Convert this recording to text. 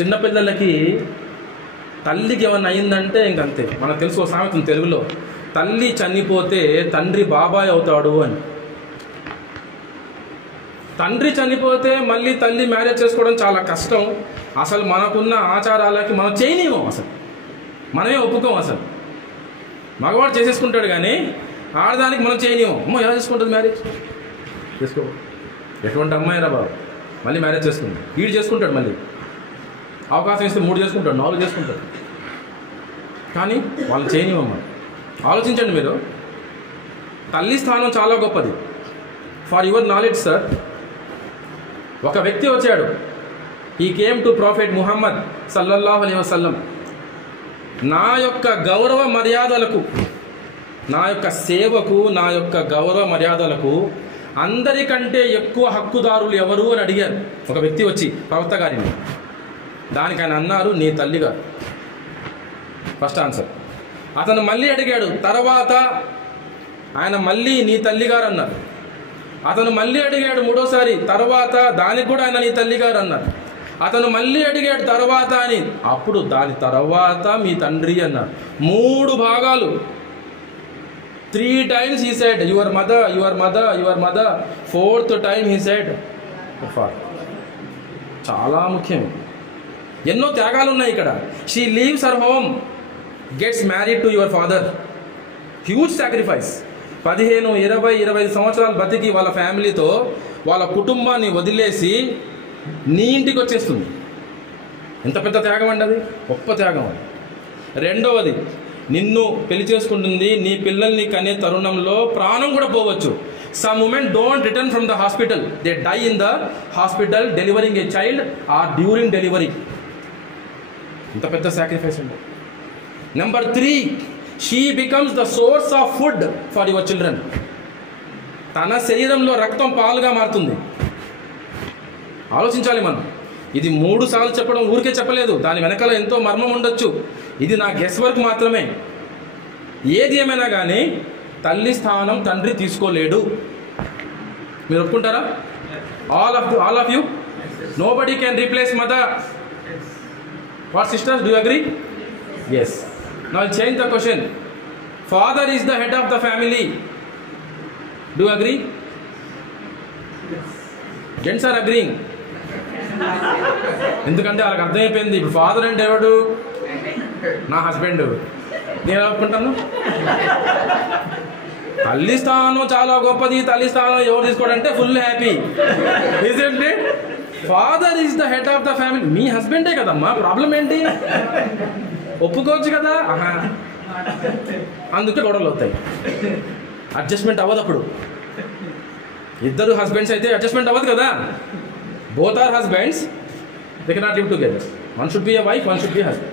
చిన్నపిల్లలకి తల్లికి ఏమన్నా అయిందంటే ఇంకంతే. మనకు తెలుసు ఒక సామెత తెలుగులో, తల్లి చనిపోతే తండ్రి బాబాయ్ అవుతాడు అని. తండ్రి చనిపోతే మళ్ళీ తల్లి మ్యారేజ్ చేసుకోవడం చాలా కష్టం. అసలు మనకున్న ఆచారాలకి మనం చేయలేము, అసలు మనమే ఒప్పుకోం. అసలు మగవాడు చేసేసుకుంటాడు కానీ ఆడదానికి మనం చేయలేము. అమ్మ ఎలా చేసుకుంటుంది మ్యారేజ్? చేసుకో, ఎటువంటి అమ్మాయిరా బాబు, మళ్ళీ మ్యారేజ్ చేసుకుంటాడు. వీడు చేసుకుంటాడు, మళ్ళీ అవకాశం ఇస్తే 3 చేసుకుంటాడు, 4 చేసుకుంటాడు. కానీ వాళ్ళు చేయనివమ్మ. ఆలోచించండి మీరు, తల్లి స్థానం చాలా గొప్పది. ఫర్ యువర్ నాలెడ్జ్ సార్, ఒక వ్యక్తి వచ్చాడు. He came to prophet Muhammad సల్లల్లాహు అలైహి వసల్లం. నా యొక్క గౌరవ మర్యాదలకు, నా యొక్క సేవకు, నా యొక్క గౌరవ మర్యాదలకు అందరికంటే ఎక్కువ హక్కుదారులు ఎవరు అని అడిగారు ఒక వ్యక్తి వచ్చి ప్రవక్త గారిని. దానికి ఆయన అన్నారు, నీ తల్లిగారు. First answer. అతను మళ్ళీ అడిగాడు, తర్వాత ఆయన మళ్ళీ నీ తల్లిగారు అన్నారు. అతను మళ్ళీ అడిగాడు మూడోసారి, తర్వాత దానికి కూడా ఆయన నీ తల్లిగారు అన్నారు. అతను మళ్ళీ అడిగాడు తర్వాత అని, అప్పుడు దాని తర్వాత మీ తండ్రి అన్నారు. 3 భాగాలు. 3 times he said your mother, your mother, your mother. 4th time he said father. చాలా ముఖ్యం. ఎన్నో త్యాగాలు ఉన్నాయి ఇక్కడ. She leaves her home, gets married to your father. Huge sacrifice. 15, 20, 25 సంవత్సరాలు బతికి వాళ్ళ ఫ్యామిలీతో వాళ్ళ కుటుంబాన్ని వదిలేసి నీ ఇంటికి వచ్చేస్తుంది. ఎంత పెద్ద త్యాగం అండి అది, గొప్ప త్యాగం అది. రెండవది, నిన్ను పెళ్లి చేసుకుంటుంది. నీ పిల్లల్ని కనే తరుణంలో ప్రాణం కూడా పోవచ్చు. Some women don't return from the hospital, they die in the hospital delivering a child or during delivery. ఇంత పెద్ద సాక్రిఫైస్ ఉంది. Number 3, she becomes the source of food for your children. తన శరీరంలో రక్తం పాలుగా మారుతుంది. ఆలోచించాలి మనం. ఇది 3 సార్లు చెప్పడం ఊరికే చెప్పలేదు, దాని వెనకాల ఎంతో మర్మం ఉండొచ్చు. ఇది నా గెస్ వర్క్ మాత్రమే. ఏది ఏమైనా కానీ తల్లి స్థానం తండ్రి తీసుకోలేడు. మీరు ఒప్పుకుంటారా? All of you, nobody can replace mother. What sisters, do you agree? Yes. Now I'll change the question. Father is the head of the family. Do you agree? Gents are agreeing. ఎందుకంటే వాళ్ళకి అర్థమైపోయింది, ఇప్పుడు father అంటే ఎవడు? నా husband. నేను ఒప్పుకుంటాను. తల్లి స్థానం చాలా గొప్పది. తల్లి స్థానం ఎవరు తీసుకోవడంటే full happy. Isn't it? Father is the head of the family. మీ హస్బెండే కదమ్మా, ప్రాబ్లం ఏంటి? ఒప్పుకోవచ్చు కదా. అందుకే గొడవలు అవుతాయి, అడ్జస్ట్మెంట్ అవ్వదు. అప్పుడు ఇద్దరు హస్బెండ్స్ అయితే అడ్జస్ట్మెంట్ అవ్వదు కదా. Both are husbands, they cannot live together. One should be a wife, one should be a husband.